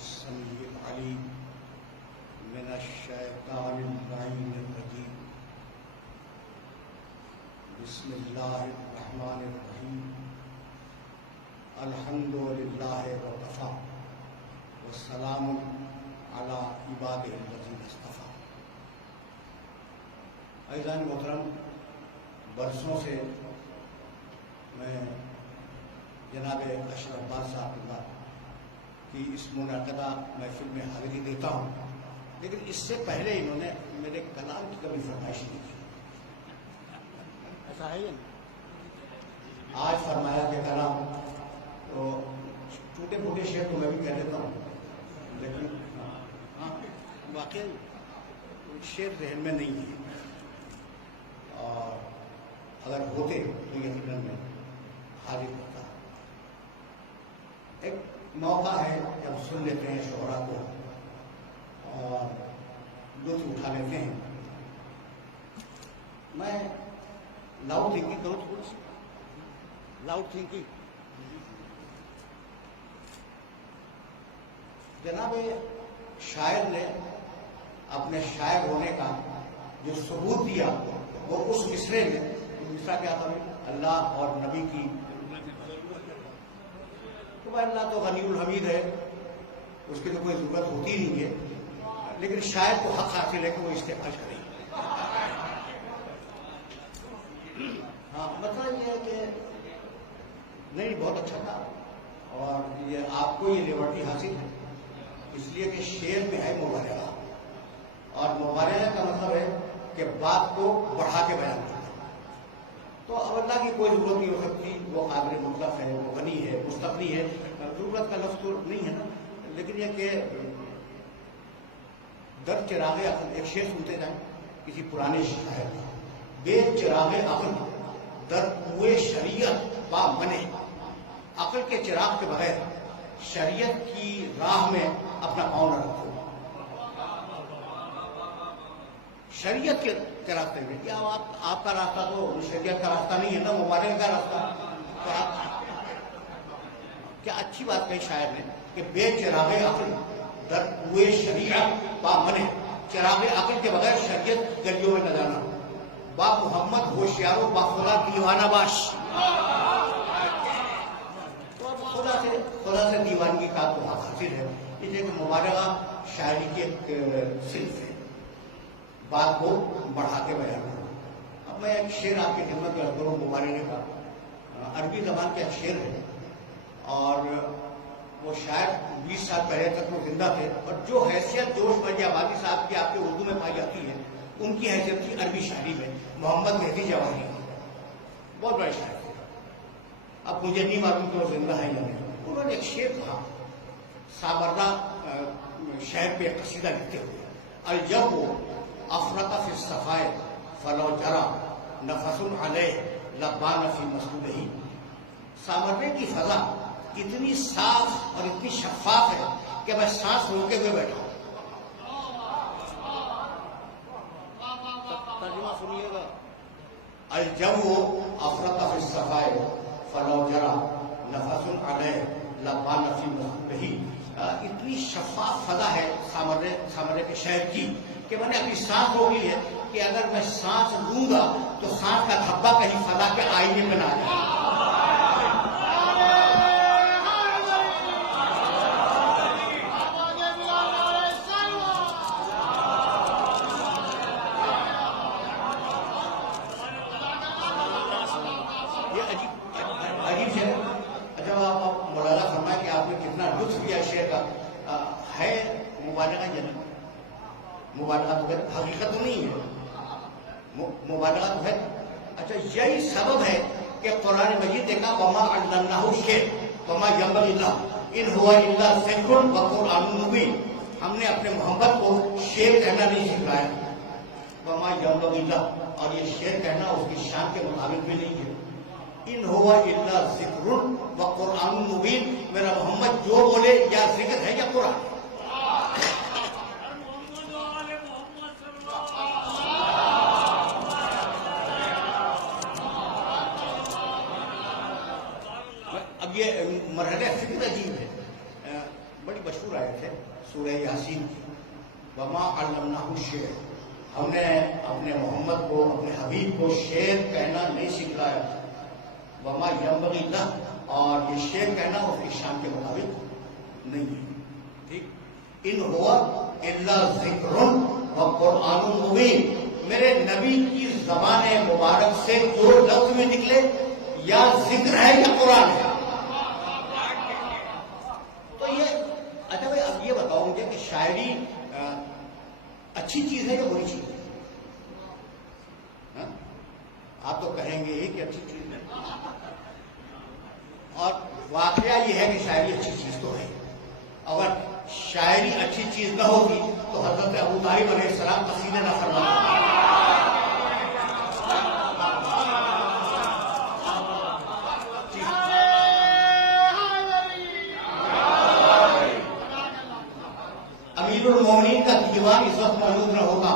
السميع العليم من الشيطان اللعين الرجيم. بسم الله الرحمن الرحيم. الحمد لله وكفى والسلام على عباده الذين اصطفى. عزیزان محترم، برسوں سے میں جناب اشرف عباس صاحب اللہ کی اس منعقدہ محفل میں حاضری دیتا ہوں، لیکن اس سے پہلے انہوں نے میرے کلام کی کبھی فرمائش نہیں کی. ایسا ہے یا نہیں؟ آج فرمایا کہ کلام تو ٹوٹے پھوٹے شعر تو میں بھی کہہ دیتا ہوں، لیکن ہاں واقعی شعر ذہن میں نہیں ہے، اور اگر ہوتے تو یقیناً میں حاضر ہوتا. ایک موقع ہے جب سن لیتے ہیں شعرا کو اور لطف اٹھا لیتے ہیں. میں لاؤڈ تھنکنگ کروں تھوڑی سی، لاؤڈ تھنکنگ. جناب شاعر نے اپنے شاعر ہونے کا جو ثبوت دیا وہ اس مصرے میں، مصرا کیا تھا؟ اللہ اور نبی کی. تو اللہ تو غنی الحمید ہے، اس کی تو کوئی ضرورت ہوتی نہیں ہے، لیکن شاعر کو حق حاصل ہے کہ وہ استعمال کرے. ہاں مطلب یہ ہے کہ نہیں بہت اچھا تھا، اور یہ آپ کو یہ لیبرٹی حاصل ہے اس لیے کہ شعر میں ہے مبالغہ، اور مبالغہ کا مطلب ہے کہ بات کو بڑھا کے بیان کرنا. تو اب اللہ کی کوئی ضرورت نہیں ہو سکتی، وہ قادر مطلق ہے، وہ غنی ہے، مستغنی ہے، ضرورت کا لفظ تو نہیں ہے نا. لیکن یہ کہ در چراغ عقل، ایک شعر سنتے جائیں کسی پرانے شاعر کا، بے چراغ عقل در کوئے شریعت با منے. عقل کے چراغ کے بغیر شریعت کی راہ میں اپنا پاؤں نہ رکھو. شریعت کے راستے میں کیا آپ کا راستہ تو شریعت کا راستہ نہیں ہے نا، مبارک کا راستہ. تو آپ کیا اچھی بات کہی شاعر نے کہ بے چراغ عقل در کوئے شریعت با منے. چراغ عقل کے بغیر شریعت گلیوں میں نہ جانا. با محمد ہوشیارو با خدا دیوانہ باش. تو اب خدا سے دیوانگی کا تو حق حاصل ہے، اس لیے کہ مبالغہ شاعری کے صنف ہے، بات کو بڑھا کے بیان کروں. اب میں ایک شعر آپ کی خدمت میں کروں مبالغے کا. عربی زبان کا ایک شعر ہے، اور وہ شاید 20 سال پہلے تک وہ زندہ تھے، اور جو حیثیت جوش مجی آبادی صاحب کی آپ کے اردو میں پائی جاتی ہے ان کی حیثیت تھی عربی شاعری میں محمد مہدی جواہری. بہت بڑے شاعر تھے. اب مجھے نہیں معلوم کہ وہ زندہ ہے یا نہیں. انہوں نے ایک شعر کہا سابردہ شہر پہ قصیدہ لکھتے ہوئے، الجو افرط فی الصفائے فلو جرا نفس علیہ لبان فی مسئولہ. سامرنے کی فضا اتنی صاف اور اتنی شفاف ہے کہ میں سانس روکے ہوئے بیٹھا ہوں. ترجمہ سنیے گا. الجو افرط فی الصفائے فلو جرا نفس علیہ لبان فی مسئولہ. اتنی شفاف فضا ہے سامرنے کے شہر کی کہ میں نے اپنی سانس رو لی ہے کہ اگر میں سانس لوں گا تو سانس کا دھبا کہیں فضا کے آئینے میں نہ آ جائے. یہ عجیب ہے. جب آپ مولانا فرمائے کہ آپ نے کتنا لطف کیا شعر کا، ہے مبالغہ یا نہیں؟ مبالغہ تو ہے، حقیقت تو نہیں ہے، مبالغہ تو ہے. اچھا یہی سبب ہے کہ قرآن مجید نے کہا وما علمناہ الشعر وما ینبغی لہ ان هو الا ذکر وقرآن مبین. ہم نے اپنے محمد کو شعر کہنا نہیں سکھایا، وما ینبغی لہ، اور یہ شعر کہنا اس کی شان کے مطابق بھی نہیں ہے. ان هو الا ذکر وقرآن مبین. میرا محمد جو بولے یا ذکر ہے یا قرآن. اب یہ مرحلہ فکر عجیب ہے. بڑی مشہور آیت ہے وما علمناه الشعر، ہم نے اپنے محمد کو، اپنے حبیب کو شعر کہنا نہیں سکھلایا. وما ينبغي له، اور یہ شعر کہنا اس کی شان کے مطابق نہیں ہے. ٹھیک. ان ہوا الا ذکر و قرآن مبین، میرے نبی کی زبان مبارک سے جو لفظ میں نکلے یا ذکر ہے یا قرآن ہے. تو یہ اچھا بھائی اب یہ بتاؤ مجھے کہ شاعری اچھی چیز ہے یا بری چیز ہے؟ آپ تو کہیں گے کہ اچھی چیز ہے، اور واقعہ یہ ہے کہ شاعری اچھی چیز تو ہے. اگر شاعری اچھی چیز نہ ہوگی تو حضرت ابو طالب علیہ السلام قصیدے نہ فرماتے. امیر المومنین کا دیوان اس وقت موجود نہ ہوگا.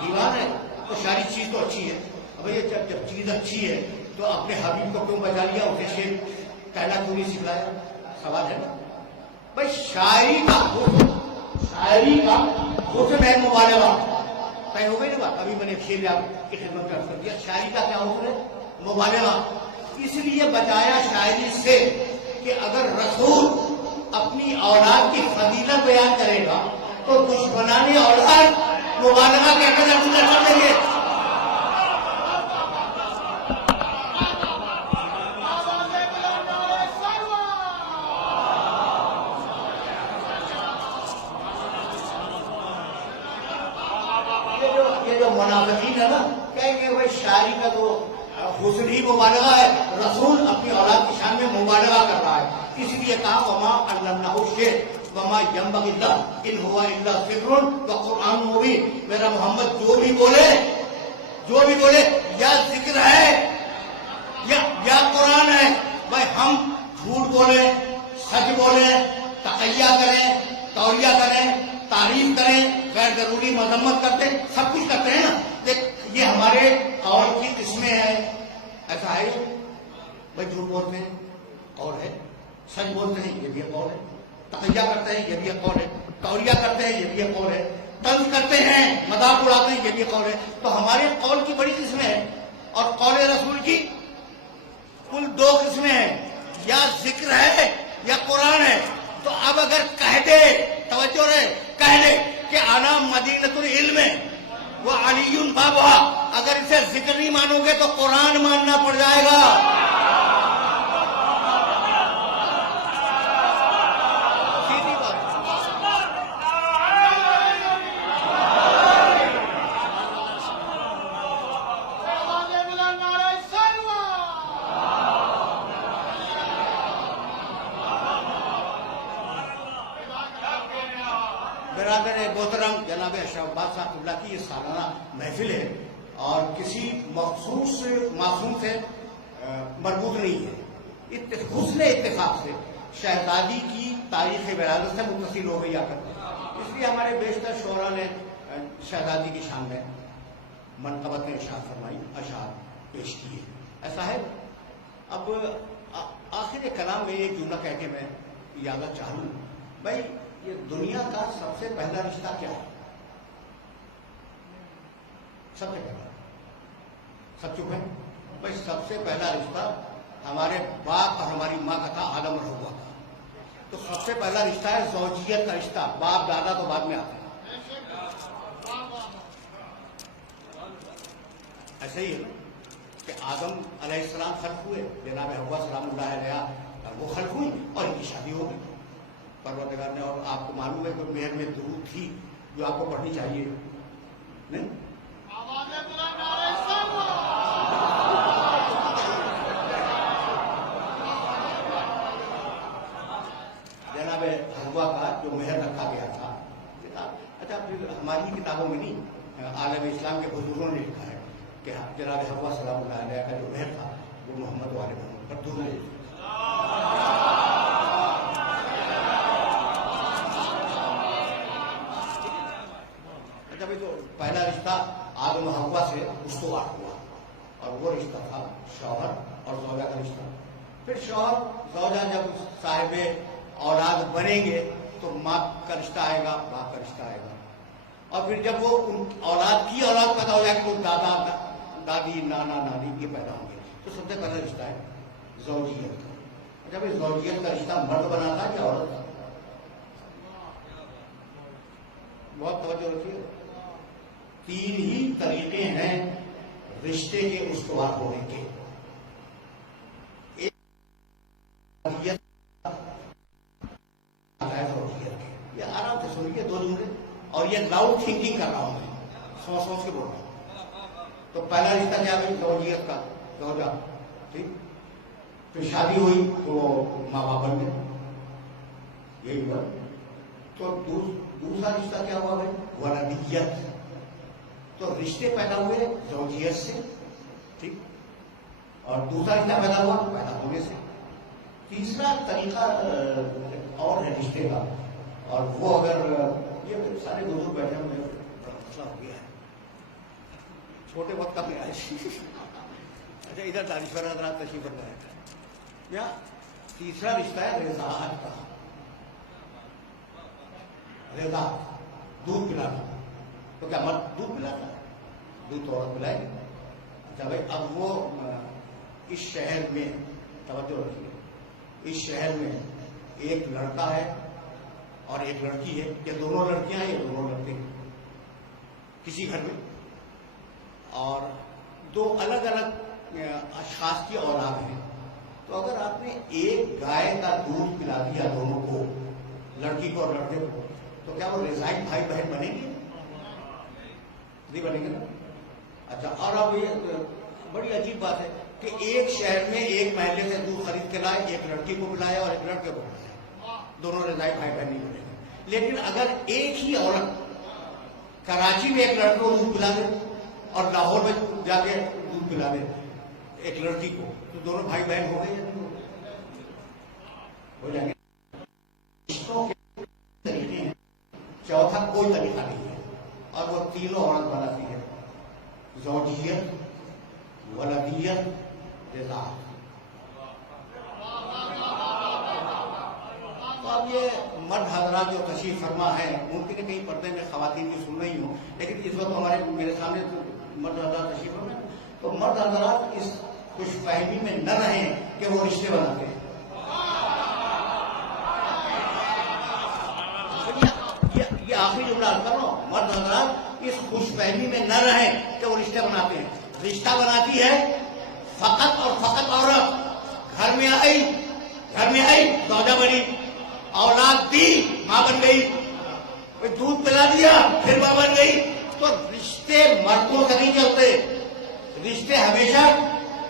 دیوان ہے تو شاعری چیز تو اچھی ہے. بھائی جب چیز اچھی ہے تو اپنے حبیب کو کیوں بچا لیا، اسے شعر کہنا کیوں نہیں سکھلایا؟ سوال ہے نا بھائی. شاعری کا حسن ہے مبالغہ. طے ہو گئی نا بات. ابھی میں نے شعر آپ کی خدمت کر دیا. شاعری کا کیا حسن ہے؟ مبالغہ. اس لیے بچایا شاعری سے کہ اگر رسول اپنی اولاد کی فضیلت بیان کرے گا تو دشمنان اولاد مبالغہ کے اندر کر دیں گے. منافقین ہے نا، کہیں گے بھائی شاعری کا تو حسن ہی مبالغہ ہے، رسول اپنی اولاد کی شان میں مبالغہ کر رہا ہے. اس لیے کہا وما علمناه الشعر وما ينبغي له ان هو الا ذکر وقرآن مبین. میرا محمد جو بھی بولے یا ذکر ہے یا قرآن ہے. بھائی ہم جھوٹ بولیں، سچ بولیں، تقیہ کریں، توریہ کریں، تعریف کریں، غیر ضروری مذمت کرتے، سب کچھ کرتے ہیں نا. یہ ہمارے قول کی قسمیں ہیں. ایسا ہے بھائی جھوٹ بولتے ہیں اور ہے، سچ بولتے ہیں یہ بھی ایک قول ہے، تقیہ کرتے ہیں یہ بھی ایک قول ہے، توریہ کرتے ہیں یہ بھی ایک قول ہے، طنز کرتے ہیں، مذاق اڑاتے ہیں یہ بھی ایک قول ہے. تو ہمارے قول کی بڑی قسمیں ہیں اور قول رسول کی کل 2 قسمیں ہیں، یا ذکر ہے یا قرآن ہے. تو اب اگر کہہ دے، توجہ رہے، کہہ دے کہ انا مدینۃ العلم وہ علی بابا، اگر اسے ذکر نہیں مانو گے تو قرآن ماننا پڑ جائے گا. سیدھی بات. برادر محترم جناب اشرف عباس صاحب اللہ کی یہ سالانہ محفل ہے اور کسی مخصوص معصوم سے مربوط نہیں ہے. حسن اتفاق سے شہزادی کی تاریخ ولادت سے متصل ہو گئی آ کر. اس لیے ہمارے بیشتر شعراء نے شہزادی کی شان میں منقبت ارشاد فرمائی، اشعار پیش کیے. ایسا ہے. اب آخر کلام میں ایک جملہ کہہ کے میں یادہ چاہوں بھائی، یہ دنیا کا سب سے پہلا رشتہ کیا ہے؟ سب سے پہلا، سب چپ ہے بھائی. سب سے پہلا رشتہ ہمارے باپ اور ہماری ماں کا تھا، آدم اور حوا کا. تو سب سے پہلا رشتہ ہے زوجیت کا رشتہ. باپ دادا تو بعد میں آتا ہے. ایسے ہی ہے کہ آدم علیہ السلام خلق ہوئے، جناب حوا سلام اللہ علیہ وہ خلق ہوئی اور ان کی شادی ہو گئی پروردگار نے. اور آپ کو معلوم ہے کہ مہر میں درود تھی جو آپ کو پڑھنی چاہیے نہیں؟ جناب حوا کا جو مہر رکھا گیا تھا، اچھا ہماری کتابوں میں نہیں، عالم اسلام کے بزرگوں نے لکھا ہے کہ جناب حوا سلام اللہ علیہ کا جو مہر تھا وہ محمد والے محمد پر درود ہے. تو پہلا رشتہ آدم و حوا سے استوار ہوا اور وہ رشتہ تھا شوہر اور زوجہ کا رشتہ. پھر شوہر زوجہ جب صاحب اولاد بنیں گے تو ماں کا رشتہ آئے گا، باپ کا رشتہ آئے گا. اور پھر جب وہ اولاد کی اولاد پیدا ہو جائے تو دادا دادی نانا نانی یہ پیدا ہوں گے. تو سب سے پہلا رشتہ ہے زوجیت کا. جب اس زوجیت کا رشتہ مرد بناتا ہے یا عورت کا؟ بہت توجہ رکھیے. 3 ہی طریقے ہیں رشتے کے استوار ہونے کے. یہ آرام سے سنیے 2 جملے, اور یہ لاؤڈ تھنکنگ کر رہا ہوں میں, سوچ کے بول رہا ہوں. تو پہلا رشتہ کیا ہے؟ زوجیت کا, زوجہ. ٹھیک, پھر شادی ہوئی تو ماں باپ بن گئے, یہی ہوا. تو دوسرا رشتہ کیا ہوا بھائی؟ ولدیت. تو رشتے پیدا ہوئے زوجیت سے, ٹھیک, اور دوسرا رشتہ پیدا ہوا پیدا ہونے سے. تیسرا طریقہ اور ہے رشتے کا, اور وہ اگر یہ سارے بزرگ بیٹھے ہوئے مسئلہ ہو گیا ہے, چھوٹے وقت کا میں آئے. اچھا ادھر دانشور حضرات تشریف رکھ رہے ہیں. یا تیسرا رشتہ ہے رضاعت کا. رضا, دودھ پلانا. تو کیا مرد دودھ پلاتا ہے؟ دودھ تو عورت پلائے. اچھا بھائی, اب وہ اس شہر میں توجہ رکھیے, اس شہر میں ایک لڑکا ہے اور ایک لڑکی ہے, یا دونوں لڑکیاں ہیں یا دونوں لڑکے ہیں کسی گھر میں, اور 2 الگ الگ اشخاص کی اولاد ہیں. تو اگر آپ نے ایک گائے کا دودھ پلا دیا دونوں کو, لڑکی کو اور لڑکے کو, تو کیا وہ رضاعی بھائی بہن بنیں گے؟ نہیں بنیں گے نا. اچھا, اور اب یہ بڑی عجیب بات ہے کہ ایک شہر میں ایک محلے سے دودھ خرید کے لائے, ایک لڑکی کو پلایا اور ایک لڑکے کو پلایا, دونوں رضاعی بھائی بہن نہیں بنے گے. لیکن اگر ایک ہی عورت کراچی میں ایک لڑکے کو دودھ پلا دے اور لاہور میں جا کے دودھ پلا دے ایک لڑکی کو, تو دونوں بھائی بہن ہو گئے یا نہیں ہو جائیں گے؟ رشتوں کے طریقے ہیں, چوتھا کوئی طریقہ نہیں ہے, اور وہ تینوں عورت بناتی ہے, زوجیت, ولدیت, رضا. تو اب یہ مرد حضرات جو تشریف فرما ہے, ممکن ہے کہیں پردے میں خواتین کی سن رہی ہوں, لیکن اس وقت ہمارے میرے سامنے مرد حضرات تشریف فرما, تو مرد حضرات اس خوش فہمی میں نہ رہیں کہ وہ رشتے بناتے ہیں. یہ آخری جملہ کرو, مرد حضرات اس خوش فہمی میں نہ رہیں کہ وہ رشتے بناتے ہیں. رشتہ بناتی ہے فقط اور فقط عورت. گھر میں آئی زوجہ بنی, اولاد دی ماں بن گئی, دودھ پلا دیا پھر ماں بن گئی. تو رشتے مردوں سے نہیں چلتے, رشتے ہمیشہ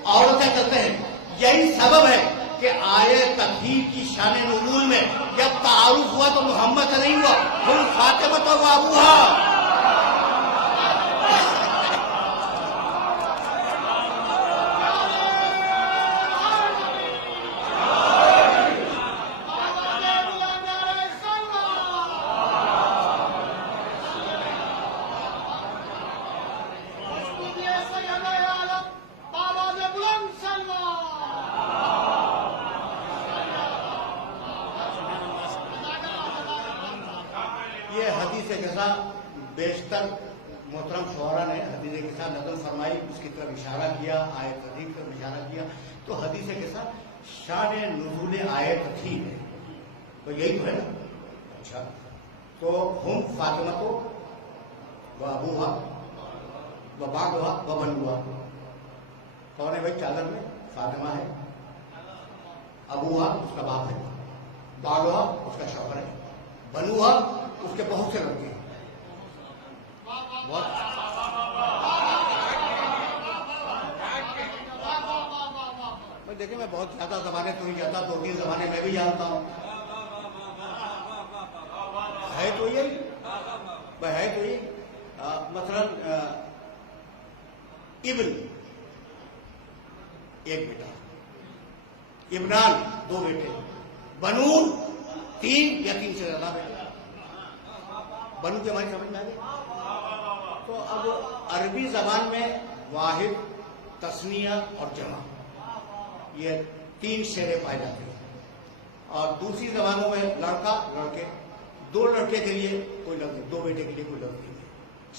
عورتیں کرتے ہیں. یہی سبب ہے کہ آیے تطہیر کی شان نزول میں جب تعارف ہوا تو محمد سے نہیں ہوا, ہم فاطمہ و ابوہا. بیشتر محترم شعراء نے حدیث کے ساتھ نقل فرمائی, اس کی طرف اشارہ کیا, آیت تطہیر کی طرف اشارہ کیا. تو حدیث کے ساتھ شان نزول آیت تطہیر ہے, تو یہی تو ہے نا. اچھا, تو ہم فاطمہ تو و ابوہا و بعدہا و بنوہا. کون ہے بھائی چادر میں؟ فاطمہ ہے, ابوہا اس کا باپ ہے, بعدہا اس کا شوہر ہے, بنوہا اس کے بہت سے لڑکے ہیں. دیکھیں میں بہت زیادہ زبانیں تو نہیں جانتا, 2-3 زبانیں میں بھی جانتا ہوں. ہے تو یہی, مثلا ابن ایک بیٹا, ابنان 2 بیٹے, بنون 3 یا 3 سے زیادہ بیٹے. بنو کے ہماری سمجھ میں آ گئی. تو اب عربی زبان میں واحد, تثنیہ اور جمع, یہ 3 شعریں پائے جاتے ہیں. اور دوسری زبانوں میں لڑکا لڑکے, 2 لڑکے کے لیے کوئی لفظ, 2 بیٹے کے لیے کوئی لفظ نہیں ہے.